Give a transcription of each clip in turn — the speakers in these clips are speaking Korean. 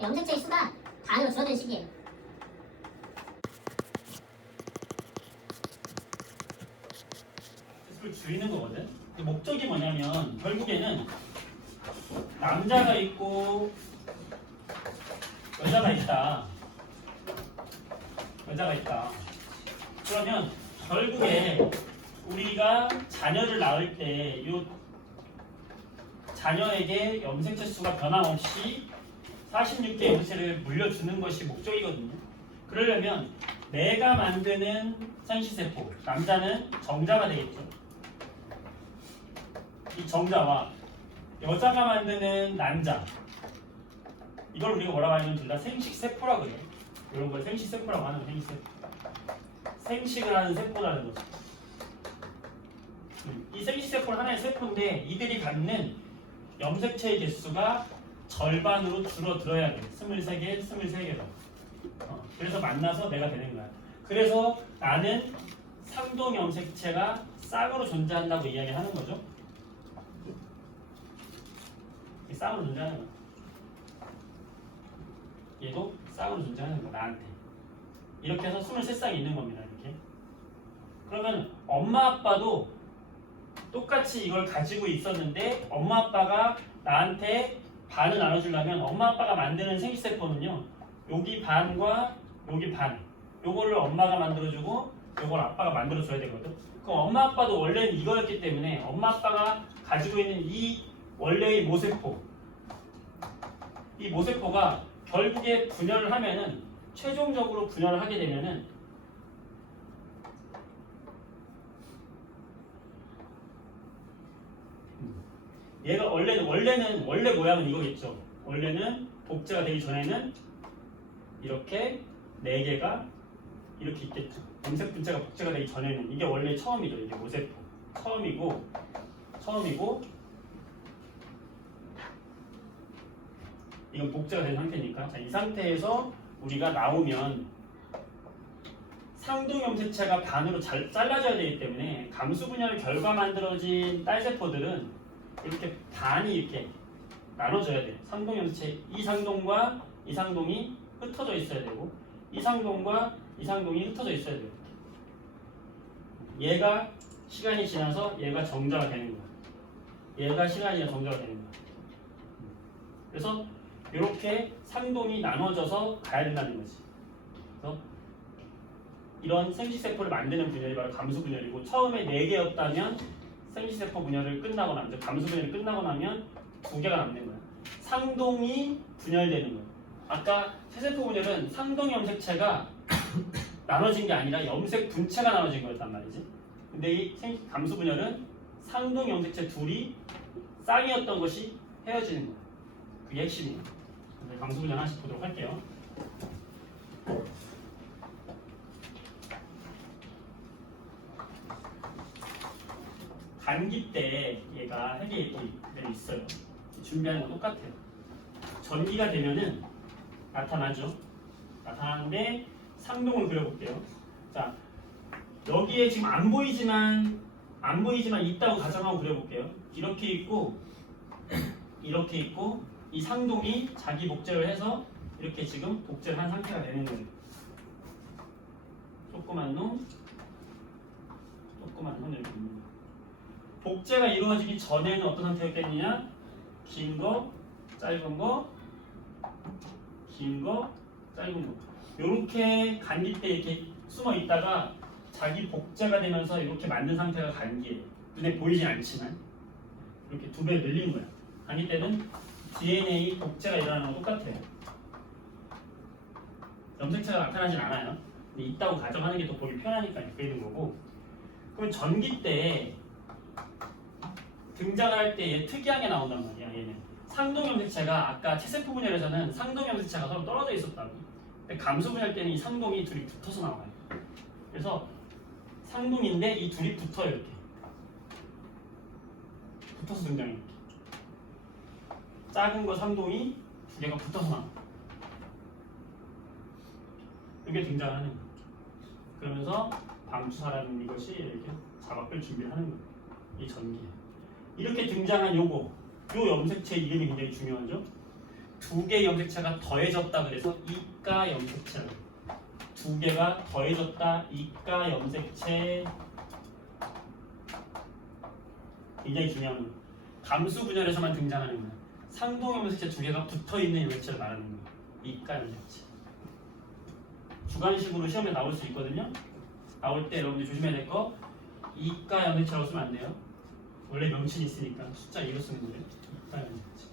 염색체의 수가 반으로 줄어드는 시기예요. 그걸 줄이는 거거든. 그 목적이 뭐냐면 결국에는 남자가 있고 여자가 있다. 여자가 있다. 그러면 결국에 우리가 자녀를 낳을 때 이 자녀에게 염색체 수가 변함없이 46개 염색체를 물려주는 것이 목적이거든요. 그러려면 내가 만드는 생시세포, 남자는 정자가 되겠죠. 이 정자와 여자가 만드는 난자 이걸 우리가 뭐라고 하냐면 둘 다 생식세포라고 해요. 이런 걸 생식세포라고 하는. 생식세포. 생식을 하는 세포라는 거죠. 음, 이 생식세포는 하나의 세포인데 이들이 갖는 염색체의 개수가 절반으로 줄어들어야 돼. 23개, 23개로. 어, 그래서 만나서 내가 되는 거야. 그래서 나는 상동 염색체가 쌍으로 존재한다고 이야기하는 거죠. 이 쌍으로 존재하는 거야. 얘도 쌍으로 존재하는 거야. 나한테. 이렇게 해서 23쌍이 있는 겁니다. 이렇게. 그러면 엄마 아빠도 똑같이 이걸 가지고 있었는데 엄마 아빠가 나한테 반을 나눠주려면 엄마 아빠가 만드는 생식세포는요 여기 반과 여기 반 요거를 엄마가 만들어주고 요걸 아빠가 만들어줘야 되거든. 그럼 엄마 아빠도 원래는 이거였기 때문에 엄마 아빠가 가지고 있는 이 원래의 모세포 이 모세포가 결국에 분열을 하면은 최종적으로 분열을 하게 되면은 얘가 원래는 원래는 원래 모양은 이거겠죠. 원래는 복제가 되기 전에는 이렇게 네 개가 이렇게 있겠죠. 염색 분자가 복제가 되기 전에는 이게 원래 처음이죠. 이게 모세포 처음이고 처음이고 이건 복제가 된 상태니까 자, 이 상태에서 우리가 나오면 상동 염색체가 반으로 잘, 잘라져야 되기 때문에 감수 분열 결과 만들어진 딸세포들은 이렇게 반이 이렇게 나눠져야 돼요. 상동 염색체 이 상동과 이 상동이 흩어져 있어야 되고 이 상동과 이 상동이 흩어져 있어야 돼요. 얘가 시간이 지나서 얘가 정자가 되는 거야. 얘가 시간이 정자가 되는 거야. 그래서 이렇게 상동이 나눠져서 가야 된다는 거지. 그래서 이런 생식세포를 만드는 분열이 바로 감수 분열이고 처음에 4개였다면 생식세포 분열을 끝나고 나면 감수 분열이 끝나고 나면 두 개가 남는 거야. 상동이 분열되는 거야. 아까 세세포 분열은 상동 염색체가 나눠진 게 아니라 염색 분체가 나눠진 거였단 말이지. 근데 이 생- 감수 분열은 상동 염색체 둘이 쌍이었던 것이 헤어지는 거야. 그게 핵심이에요. 감수 분열 하나씩 보도록 할게요. 감기 때 얘가 핵이 또 있어요. 준비하는 건 똑같아요. 전기가 되면은 나타나죠. 나타나는데 상동을 그려볼게요. 자 여기에 지금 안 보이지만 안 보이지만 있다고 가정하고 그려볼게요. 이렇게 있고 이렇게 있고 이 상동이 자기 복제를 해서 이렇게 지금 복제를 한 상태가 되는 거예요. 조그만 놈, 조그만 놈 이렇게. 복제가 이루어지기 전에는 어떤 상태였겠느냐? 긴 거, 짧은 거, 긴 거, 짧은 거. 이렇게 감기 때 이렇게 숨어 있다가 자기 복제가 되면서 이렇게 만든 상태가 감기예요. 눈에 보이진 않지만 이렇게 두 배 늘린 거야. 감기 때는 DNA 복제가 일어나는 거 똑같아요. 염색체가 나타나진 않아요. 근데 있다고 가정하는 게 더 보기 편하니까 그리는 거고. 그럼 전기 때 등장을 할 때 얘 특이하게 나온단 말이야 얘는. 상동 염색체가 아까 체세포 분열에서는 상동 염색체가 서로 떨어져 있었다고. 근데 감수 분열 때는 이 상동이 둘이 붙어서 나와요. 그래서 상동인데 이 둘이 붙어요 이렇게. 붙어서 등장해 이렇게. 작은 거 상동이 두 개가 붙어서 나와. 이게 등장하는 거예요 그러면서 방추사라는 이것이 이렇게 작업을 준비하는 거예요. 이 전기에 이렇게 등장한 요거 요 염색체 이름이 굉장히 중요하죠. 두 개의 염색체가 더해졌다 그래서 이가 염색체. 두 개가 더해졌다 이가 염색체. 굉장히 중요한 거. 감수 분열에서만 등장하는 거야. 상동 염색체 두 개가 붙어 있는 염색체를 말하는 거야. 이가 염색체. 주관식으로 시험에 나올 수 있거든요. 나올 때 여러분들 조심해야 될 거. 이가 염색체라고 쓰면 안 돼요 원래 명칭이 있으니까 숫자 2로 쓰는 거예요 이가 염색체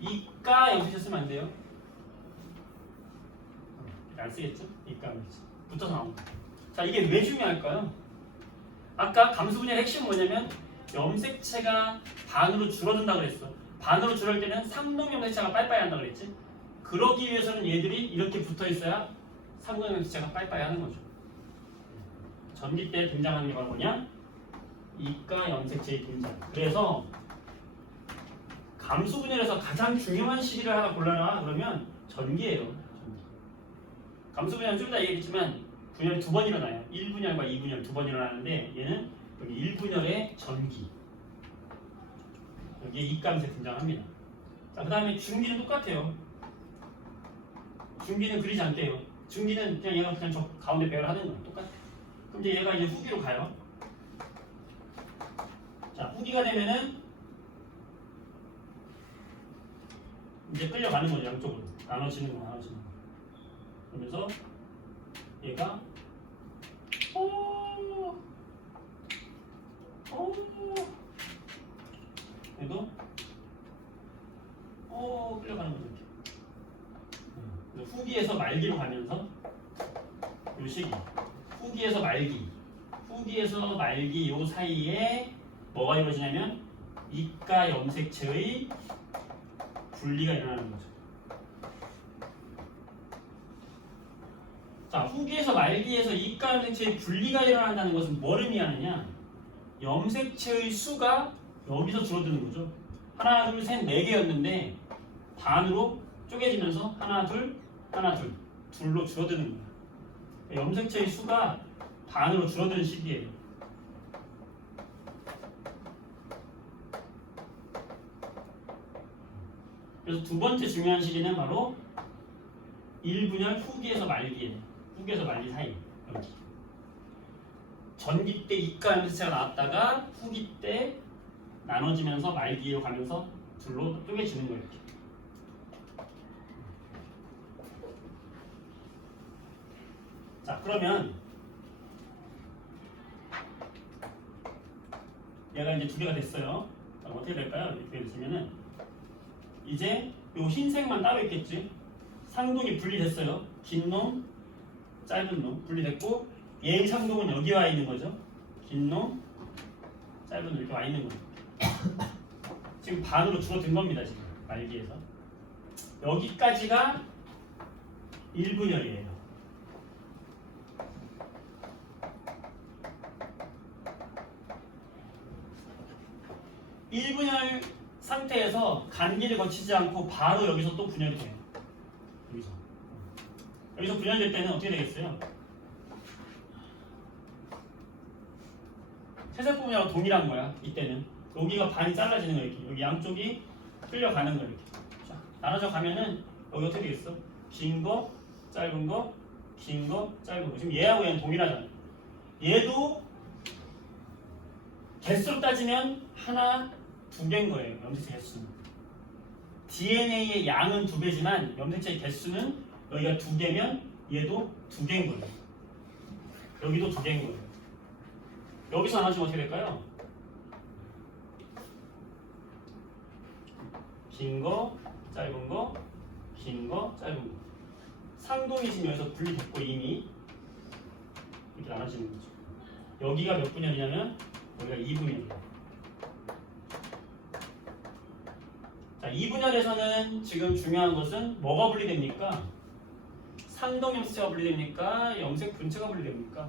이가 염색체 쓰면 안 돼요 안 쓰겠죠? 이가 염색체 붙어서 나옵니다 자 이게 왜 중요할까요? 아까 감수분야의 핵심은 뭐냐면 염색체가 반으로 줄어든다 그랬어. 반으로 줄을 때는 상동 염색체가 빠이빠이 한다 그랬지. 그러기 위해서는 얘들이 이렇게 붙어 있어야 상동 염색체가 빠이빠이 하는 거죠. 전기 때 등장하는 게 바로 뭐냐? 이가 염색체의 등장. 그래서 감수 분열에서 가장 중요한 시기를 하나 골라라 그러면 전기예요. 전기. 감수 분열은 좀 이따 얘기했지만 분열이 두 번 일어나요. 1분열과 2분열 두 번 일어나는데 얘는 여기 1분열의 전기 여기에 입감세 등장합니다. 자, 그 다음에 중기는 똑같아요. 중기는 그리지 않대요. 중기는 그냥 얘가 그냥 저 가운데 배열 하는 거예요. 똑같아. 그럼 이제 얘가 이제 후기로 가요. 자, 후기가 되면은 이제 끌려가는 거죠, 양쪽으로. 나눠지는 거, 나눠지는 거. 그러면서 얘가 오, 오, 얘도 오 끌려가는 거죠. 이렇게. 음, 후기에서 말기로 가면서 요 시기, 후기에서 말기, 후기에서 말기 요 사이에 뭐가 이루어지냐면 이가 염색체의 분리가 일어나는 거죠. 자, 후기에서 말기에서 이가 염색체의 분리가 일어난다는 것은 뭐를 의미하느냐? 염색체의 수가 여기서 줄어드는 거죠. 하나, 둘, 셋, 네 개였는데 반으로 쪼개지면서 하나, 둘, 하나, 둘, 둘로 줄어드는 거예요. 염색체의 수가 반으로 줄어드는 시기예요. 그래서 두 번째 중요한 시기는 바로 1분열 후기에서 말기예요. 후기에서 말기 사이 여기. 전기 때 이가 염색체가 나왔다가 후기 때 나눠지면서 말기로 가면서 둘로 쪼개지는 거예요. 이렇게. 자 그러면 얘가 이제 두 개가 됐어요. 자, 어떻게 될까요? 이렇게 됐으면은 이제 요 흰색만 따로 있겠지. 상동이 분리됐어요. 긴 놈, 짧은 놈 분리됐고 얘의 상동은 여기 와 있는 거죠. 긴 놈, 짧은 놈 이렇게 와 있는 거예요. 지금 반으로 줄어든 겁니다. 지금 말기에서 여기까지가 1분열이에요. 일분열 상태에서 간기를 거치지 않고 바로 여기서 또 분열이 돼요. 여기서. 여기서 분열될 때는 어떻게 되겠어요? 분열하고 동일한 거야. 이때는 여기가 반이 잘라지는 거야. 이렇게. 여기 양쪽이 끌려가는 거야. 이렇게. 자, 나눠져 가면은 여기 어떻게 되겠어? 긴 거, 짧은 거, 긴 거, 짧은 거. 지금 얘하고 얘는 동일하잖아. 얘도 개수로 따지면 하나, 두 개인 거예요. 염색체 개수는. DNA의 양은 두 배지만 염색체 개수는 여기가 두 개면 얘도 두 개인 거예요. 여기도 두 개인 거예요. 여기서 나눠지면 어떻게 될까요? 긴 거, 짧은 거, 긴 거, 짧은 거. 상동이 지금 여기서 분리됐고 이미 이렇게 나눠지는 거죠. 여기가 몇 분열이냐면 여기가 2분열이에요. 자, 2분열에서는 지금 중요한 것은 뭐가 분리됩니까? 상동 염색체가 분리됩니까? 염색 분체가 분리됩니까?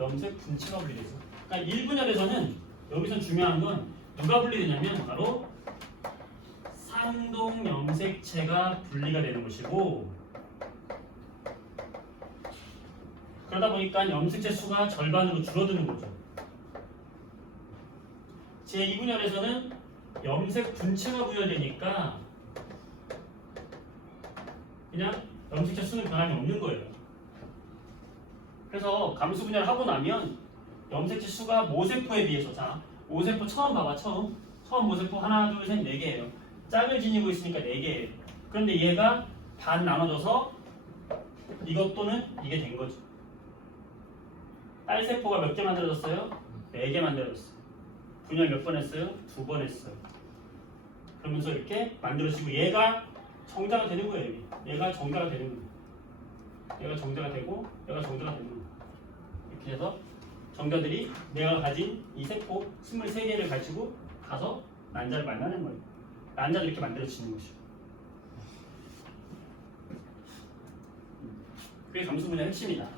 염색 분체가 분리되죠. 그러니까 1분열에서는 여기서 중요한 건 누가 분리되냐면 바로 상동 염색체가 분리가 되는 것이고 그러다 보니까 염색체 수가 절반으로 줄어드는 거죠. 제2분열에서는 염색 분체가 부여되니까 그냥 염색체 수는 변함이 없는 거예요. 그래서 감수 분열을 하고 나면 염색체 수가 모세포에 비해서 자 모세포 처음 봐봐 처음 처음 모세포 하나 둘 셋 네 개예요. 짝을 지니고 있으니까 네 개예요. 그런데 얘가 반 나눠져서 이것 또는 이게 된 거죠. 딸세포가 몇 개 만들어졌어요? 네 개 만들어졌어요. 분열 몇 번 했어요? 두 번 했어요. 그러면서 이렇게 만들어지고 얘가 정자가 되는 거예요. 여기. 얘가 정자가 되는 거예요. 얘가 정자가 되고 얘가 정자가 되는 거예요. 이렇게 해서 정자들이 내가 가진 이 세포 23개를 가지고 가서 난자를 만나는 거예요. 난자도 이렇게 만들어지는 것이죠. 그게 감수분의 핵심이다.